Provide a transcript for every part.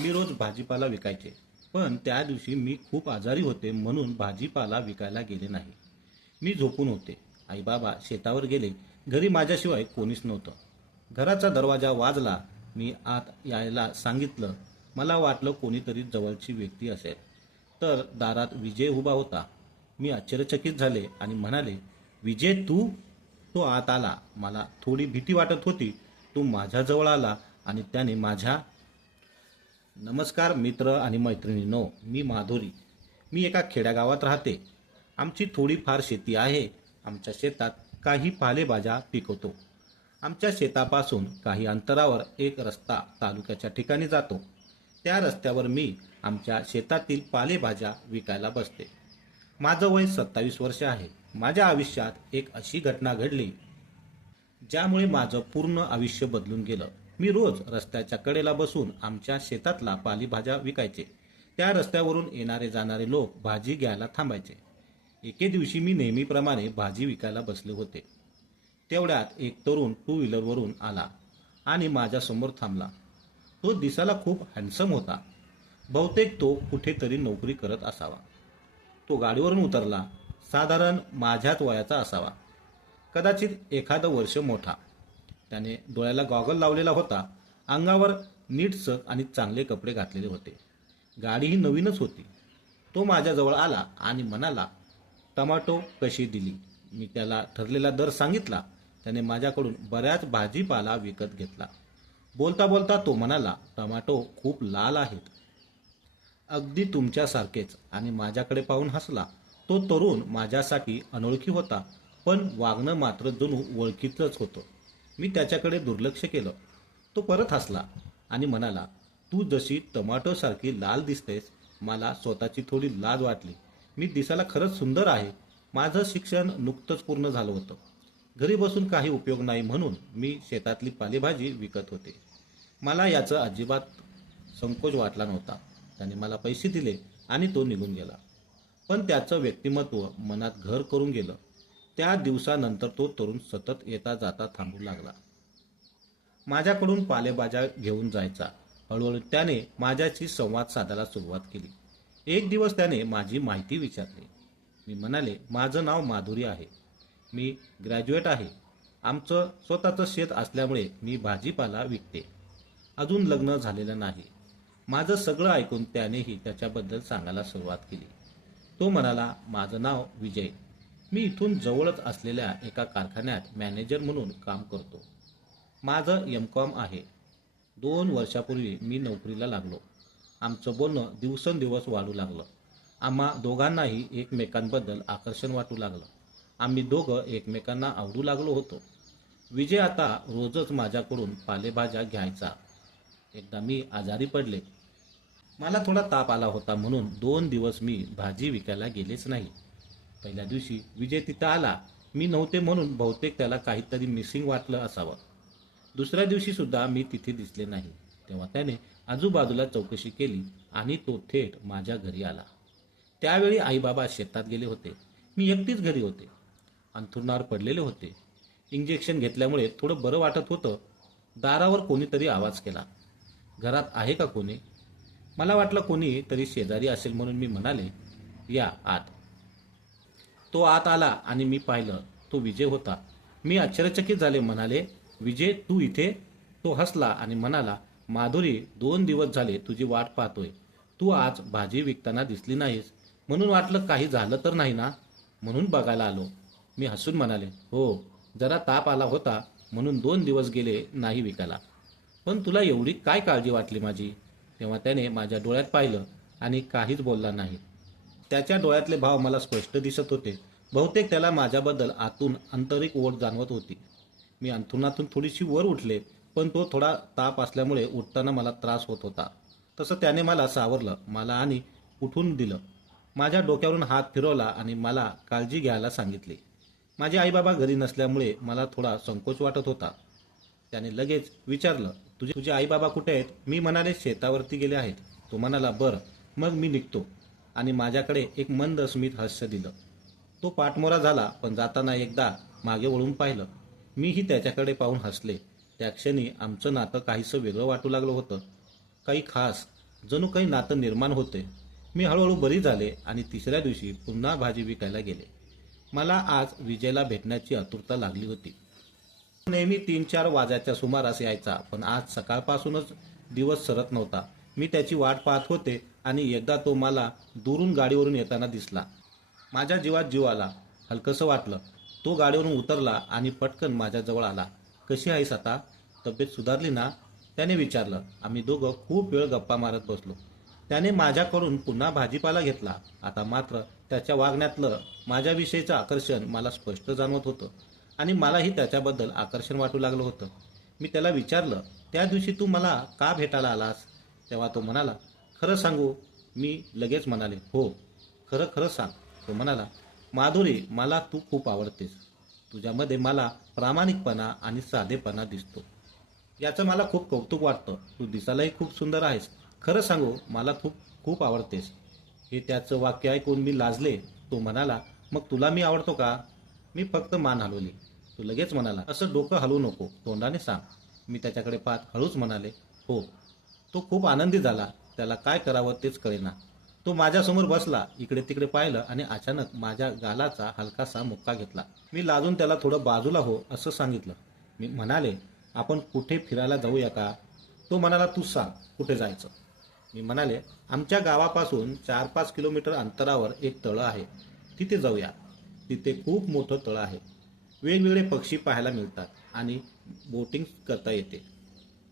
मी रोज भाजीपाला विकायचे. पण त्या दिवशी मी खूप आजारी होते म्हणून भाजीपाला विकायला गेले नाही. मी झोपून होते. आई बाबा शेतावर गेले. घरी माझ्याशिवाय कोणीच नव्हतं. घराचा दरवाजा वाजला. मी आत यायला सांगितलं. मला वाटलं कोणीतरी जवळची व्यक्ती असेल. तर दारात विजय उभा होता. मी आश्चर्यचकित झाले आणि म्हणाले विजय तू? तो आत आला. मला थोडी भीती वाटत होती. तो माझ्याजवळ आला आणि त्याने माझ्या नमस्कार मित्र आणि मैत्रिणींनो मी माधुरी. मी एका खेड्यागावात राहते. आमची थोडीफार शेती आहे. आमच्या शेतात काही पालेभाज्या पिकवतो. आमच्या शेतापासून काही अंतरावर एक रस्ता तालुक्याच्या ठिकाणी जातो. त्या रस्त्यावर मी आमच्या शेतातील पालेभाज्या विकायला बसते. माझं वय सत्तावीस वर्ष आहे. माझ्या आयुष्यात एक अशी घटना घडली ज्यामुळे माझं पूर्ण आयुष्य बदलून गेलं. मी रोज रस्त्याच्या कडेला बसून आमच्या शेतातला पालेभाज्या विकायचे. त्या रस्त्यावरून येणारे जाणारे लोक भाजी घ्यायला थांबायचे. एके दिवशी मी नेहमीप्रमाणे भाजी विकायला बसले होते. तेवढ्यात एक तरुण टू व्हीलरवरून आला आणि माझ्यासमोर थांबला. तो दिसायला खूप हँडसम होता. बहुतेक तो कुठेतरी नोकरी करत असावा. तो गाडीवरून उतरला. साधारण माझ्याच वयाचा असावा. कदाचित एखादं वर्ष मोठा. त्याने डोळ्याला गॉगल लावलेला होता. अंगावर नीटसक आणि चांगले कपडे घातलेले होते. गाडी ही नवीनच होती. तो माझ्याजवळ आला आणि म्हणाला टमाटो कशी दिली? मी त्याला ठरलेला दर सांगितला. त्याने माझ्याकडून बऱ्याच भाजीपाला विकत घेतला. बोलता बोलता तो म्हणाला टमाटो खूप लाल आहेत. अगदी तुमच्यासारखेच. आणि माझ्याकडे पाहून हसला. तो तरुण माझ्यासाठी अनोळखी होता पण वागणं मात्र जणू ओळखीतच होतं. मी त्याच्याकडे दुर्लक्ष केलं. तो परत हसला आणि म्हणाला तू जशी टमाटोसारखी लाल दिसतेस मला स्वतःची थोडी लाज वाटली. मी दिसायला खरंच सुंदर आहे. माझं शिक्षण नुकतंच पूर्ण झालं होतं. घरी बसून काही उपयोग नाही म्हणून मी शेतातली पालेभाजी विकत होते. मला याचं अजिबात संकोच वाटला नव्हता. त्याने मला पैसे दिले आणि तो निघून गेला. पण त्याचं व्यक्तिमत्व मनात घर करून गेलं. त्या दिवसानंतर तो तरुण सतत येता जाता थांबू लागला. माझ्याकडून पालेभाज्या घेऊन जायचा. हळूहळू त्याने माझ्याशी संवाद साधायला सुरुवात केली. एक दिवस त्याने माझी माहिती विचारली. मी म्हणाले माझं नाव माधुरी आहे. मी ग्रॅज्युएट आहे. आमचं स्वतःचं शेत असल्यामुळे मी भाजीपाला विकते. अजून लग्न झालेलं नाही. माझं सगळं ऐकून त्यानेही त्याच्याबद्दल सांगायला सुरुवात केली. तो म्हणाला माझं नाव विजय. मी इथून जवळच असलेल्या एका कारखान्यात मॅनेजर म्हणून काम करतो. माझं एम कॉम आहे. दोन वर्षापूर्वी मी नोकरीला लागलो. आमचं बोलणं दिवसेंदिवस वाढू लागलं. आम्हा दोघांनाही एकमेकांबद्दल आकर्षण वाटू लागलं. आम्ही दोघं एकमेकांना आवडू लागलो होतो. विजय आता रोजच माझ्याकडून पालेभाज्या घ्यायचा. एकदा मी आजारी पडले. मला थोडा ताप आला होता म्हणून दोन दिवस मी भाजी विकायला गेलेच नाही. पहिल्या दिवशी विजय तिथं आला. मी नव्हते म्हणून बहुतेक त्याला काहीतरी मिसिंग वाटलं असावं. दुसऱ्या दिवशी सुद्धा मी तिथे दिसले नाही. तेव्हा त्याने आजूबाजूला चौकशी केली आणि तो थेट माझ्या घरी आला. त्यावेळी आईबाबा शेतात गेले होते. मी एकटीच घरी होते. अंथरुणावर पडलेले होते. इंजेक्शन घेतल्यामुळे थोडं बरं वाटत होतं. दारावर कोणीतरी आवाज केला. घरात आहे का कोणी? मला वाटलं कोणी तरी शेजारी असेल म्हणून मी म्हणाले या आत तो आत आला आणि मी पाहिलं तो विजय होता. मी आश्चर्यचकित झाले म्हणाले विजय तू इथे? तो हसला आणि म्हणाला माधुरी दोन दिवस झाले तुझी वाट पाहतोय. तू आज भाजी विकताना दिसली नाहीस. म्हणून वाटलं काही झालं तर नाही ना? म्हणून बघायला आलो. मी हसून म्हणाले हो जरा ताप आला होता म्हणून दोन दिवस गेले नाही विकायला. पण तुला एवढी काय काळजी वाटली माझी? तेव्हा त्याने माझ्या डोळ्यात पाहिलं आणि काहीच बोलला नाही. त्याच्या डोळ्यातले भाव मला स्पष्ट दिसत होते. बहुतेक त्याला माझ्याबद्दल आतून आंतरिक ओढ जाणवत होती. मी अंथरुणातून थोडीशी वर उठले पण तो थोडा ताप असल्यामुळे उठताना मला त्रास होत होता. तसं त्याने मला सावरलं मला आणि उठून दिलं. माझ्या डोक्यावरून हात फिरवला आणि मला काळजी घ्यायला सांगितली. माझे आईबाबा घरी नसल्यामुळे मला थोडा संकोच वाटत होता. त्याने लगेच विचारलं तुझे तुझे आईबाबा कुठे आहेत? मी म्हणाले शेतावरती गेले आहेत. तो म्हणाला बरं मग मी निघतो. आणि माझ्याकडे एक मंद स्मित हास्य दिलं. तो पाठमोरा झाला पण जाताना एकदा मागे वळून पाहिलं. मीही त्याच्याकडे पाहून हसले. त्या क्षणी आमचं नातं काहीसं वेगळं वाटू लागलं होतं. काही खास जणू काही नातं निर्माण होते. मी हळूहळू बरी झाले आणि तिसऱ्या दिवशी पुन्हा भाजी विकायला गेले. मला आज विजयला भेटण्याची आतुरता लागली होती. नेहमी तीन चार वाजाच्या सुमारास यायचा पण आज सकाळपासूनच दिवस सरत नव्हता. मी त्याची वाट पाहत होते आणि एकदा तो मला दुरून गाडीवरून येताना दिसला. माझ्या जीवात जीव आला. हलकंसं वाटलं. तो गाडीवरून उतरला आणि पटकन माझ्याजवळ आला. कशी आहेस आता? तब्येत सुधारली ना? त्याने विचारलं. आम्ही दोघं खूप वेळ गप्पा मारत बसलो. त्याने माझ्याकडून पुन्हा भाजीपाला घेतला. आता मात्र त्याच्या वागण्यातलं माझ्याविषयीचं आकर्षण मला स्पष्ट जाणवत होतं आणि मलाही त्याच्याबद्दल आकर्षण वाटू लागलं होतं. मी त्याला विचारलं त्या दिवशी तू मला का भेटायला आलास? तेव्हा तो म्हणाला खरं सांगू मी लगेच म्हणाले हो खरं खरं सांग. तो म्हणाला माधुरी मला तू खूप आवडतेस. तुझ्यामध्ये मला प्रामाणिकपणा आणि साधेपणा दिसतो. याचं मला खूप कौतुक वाटतं. तू दिसायलाही खूप सुंदर आहेस. खरं सांगू मला खूप खूप आवडतेस. हे त्याचं वाक्य ऐकून मी लाजले. तो म्हणाला मग तुला मी आवडतो का? मी फक्त मान हलवली. तो लगेच म्हणाला असं डोकं हलवू नको तोंडाने सांग. मी त्याच्याकडे पाहत हळूच म्हणाले हो तो खूप आनंदी झाला. त्याला काय करावं तेच कळेना. तो माझ्यासमोर बसला इकडे तिकडे पाहिलं आणि अचानक माझ्या गालाचा हलकासा मुक्का घेतला. मी लाजून त्याला थोडं बाजूला हो असं सांगितलं. मी म्हणाले आपण कुठे फिरायला जाऊया का? तो म्हणाला तू सांग कुठे जायचं? मी म्हणाले आमच्या गावापासून चार पाच किलोमीटर अंतरावर एक तळं आहे. तिथे जाऊया. तिथे खूप मोठं तळं आहे. वेगवेगळे पक्षी पाहायला मिळतात आणि बोटिंग करता येते.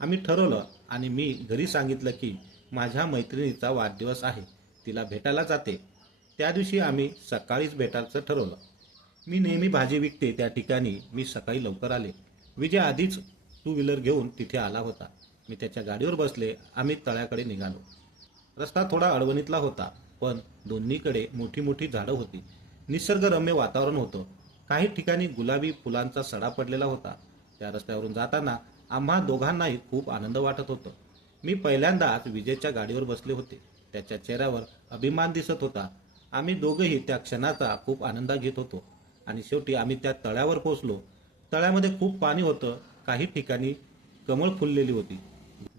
आम्ही ठरवलं आणि मी घरी सांगितलं की माझ्या मैत्रिणीचा वाढदिवस आहे तिला भेटायला जाते. त्या दिवशी आम्ही सकाळीच भेटायचं ठरवलं. मी नेहमी भाजी विकते त्या ठिकाणी मी सकाळी लवकर आले. विजय आधीच टू व्हीलर घेऊन तिथे आला होता. मी त्याच्या गाडीवर बसले आम्ही तळ्याकडे निघालो. रस्ता थोडा अडवणीतला होता पण दोन्हीकडे मोठी मोठी झाडं होती. निसर्गरम्य वातावरण होतं. काही ठिकाणी गुलाबी फुलांचा सडा पडलेला होता. त्या रस्त्यावरून जाताना आम्हा दोघांनाही खूप आनंद वाटत होतं. मी पहिल्यांदाच विजयच्या गाडीवर बसले होते. त्याच्या चेहऱ्यावर अभिमान दिसत होता. आम्ही दोघंही त्या क्षणाचा खूप आनंद घेत होतो. आणि शेवटी आम्ही त्या तळ्यावर पोचलो तळ्यामध्ये खूप पाणी होतं. काही ठिकाणी कमळ फुललेली होती.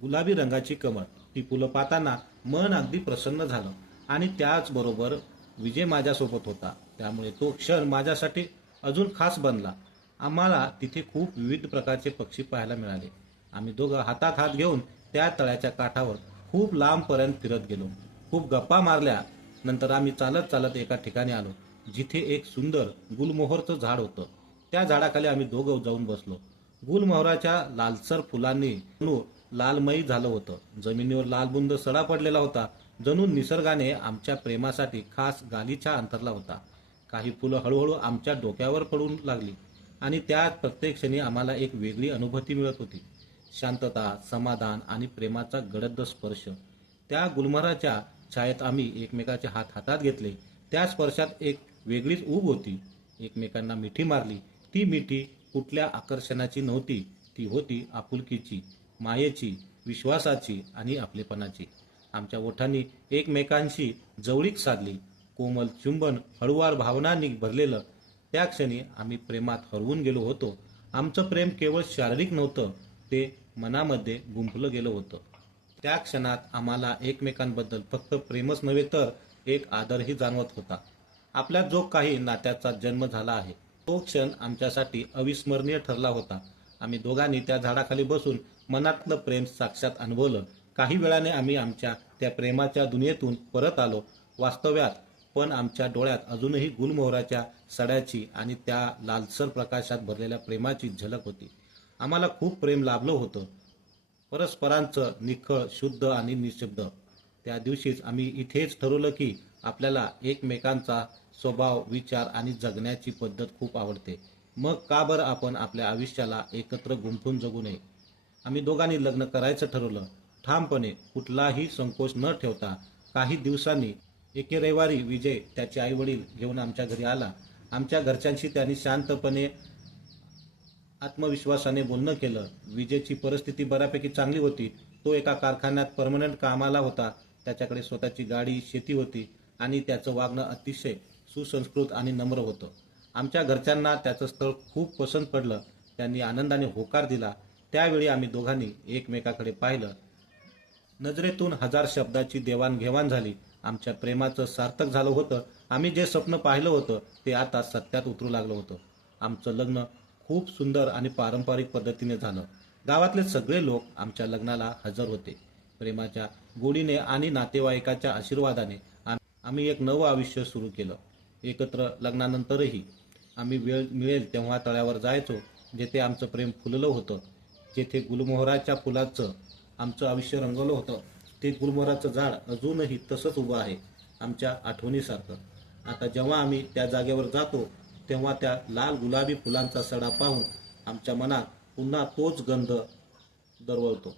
गुलाबी रंगाची कमळ. ती फुलं पाहताना मन अगदी प्रसन्न झालं. आणि त्याचबरोबर विजय माझ्यासोबत होता. त्यामुळे तो क्षण माझ्यासाठी अजून खास बनला. आम्हाला तिथे खूप विविध प्रकारचे पक्षी पाहायला मिळाले. आम्ही दोघं हातात हात घेऊन त्या तळ्याच्या काठावर खूप लांबपर्यंत फिरत गेलो. खूप गप्पा मारल्या. नंतर आम्ही चालत चालत एका ठिकाणी आलो जिथे एक सुंदर गुलमोहरचं झाड होतं. त्या झाडाखाली आम्ही दोघं जाऊन बसलो. गुलमोहराच्या लालसर फुलांनी लालमयी झालं होतं. जमिनीवर लालबुंद सडा पडलेला होता. जणू निसर्गाने आमच्या प्रेमासाठी खास गालीचा अंतरला होता. काही फुलं हळूहळू आमच्या डोक्यावर पडून लागली. आणि त्या प्रत्येक क्षणी आम्हाला एक वेगळी अनुभूती मिळत होती. शांतता समाधान आणि प्रेमाचा गडद स्पर्श. त्या गुलमराच्या छायेत आम्ही एकमेकाचे हात हातात घेतले. त्या स्पर्शात एक वेगळीच ऊब होती. एकमेकांना मिठी मारली. ती मिठी कुठल्या आकर्षणाची नव्हती. ती होती आपुलकीची मायेची विश्वासाची आणि आपलेपणाची. आमच्या ओठांनी एकमेकांशी जवळीक साधली. कोमल चुंबन हळुवार भावनांनी भरलेलं त्या क्षणी आम्ही प्रेमात हरवून गेलो होतो. आमचं प्रेम केवळ शारीरिक नव्हतं ते मनामध्ये गुंफलं गेलं होतं. त्या क्षणात आम्हाला एकमेकांबद्दल फक्त प्रेमच नव्हे तर एक आदरही जाणवत होता. आपल्या जो काही नात्याचा जन्म झाला आहे तो क्षण आमच्यासाठी अविस्मरणीय ठरला होता. आम्ही दोघांनी त्या झाडाखाली बसून मनातलं प्रेम साक्षात अनुभवलं. काही वेळाने आम्ही आमच्या त्या प्रेमाच्या दुनियेतून परत आलो. वास्तव्यात पण आमच्या डोळ्यात अजूनही गुलमोहराच्या सड्याची आणि त्या लालसर प्रकाशात भरलेल्या प्रेमाची झलक होती. आम्हाला खूप प्रेम लाभलं होतं. परस्परांचं निखळ शुद्ध आणि निशब्द. त्या दिवशीच आम्ही इथेच ठरवलं की आपल्याला एकमेकांचा स्वभाव विचार आणि जगण्याची पद्धत खूप आवडते. मग का बरं आपण आपल्या आयुष्याला एकत्र गुंफून जगू नये? आम्ही दोघांनी लग्न करायचं ठरवलं. ठामपणे कुठलाही संकोच न ठेवता काही दिवसांनी एके रविवारी विजय त्याचे आई वडील घेऊन आमच्या घरी आला. आमच्या घरच्यांशी त्यांनी शांतपणे आत्मविश्वासाने बोलणं केलं. विजयची परिस्थिती बऱ्यापैकी चांगली होती. तो एका कारखान्यात परमनंट कामाला होता. त्याच्याकडे स्वतःची गाडी शेती होती आणि त्याचं वागणं अतिशय सुसंस्कृत आणि नम्र होतं. आमच्या घरच्यांना त्याचं स्थळ खूप पसंत पडलं. त्यांनी आनंदाने होकार दिला. त्यावेळी आम्ही दोघांनी एकमेकाकडे पाहिलं. नजरेतून हजार शब्दाची देवाणघेवाण झाली. आमच्या प्रेमाचं सार्थक झालं होतं. आम्ही जे स्वप्न पाहिलं होतं ते आता सत्यात उतरू लागलं होतं. आमचं लग्न खूप सुंदर आणि पारंपरिक पद्धतीने झालं. गावातले सगळे लोक आमच्या लग्नाला हजर होते. प्रेमाच्या गोडीने आणि नातेवाईकाच्या आशीर्वादाने आम्ही एक नवं आयुष्य सुरू केलं. एकत्र लग्नानंतरही आम्ही वेळ मिळेल तेव्हा तळ्यावर जायचो जेथे आमचं प्रेम फुललं होतं. जेथे गुलमोहराच्या फुलाचं आमचं आयुष्य रंगवलं होतं. ते गुलमोहराचं झाड अजूनही तसंच उभं आहे आमच्या आठवणीसारखं. आता जेव्हा आम्ही त्या जागेवर जातो तेव्हा त्या लाल गुलाबी फुलांचा सडा पाहून आमच्या मनात पुन्हा तोच गंध दरवळतो.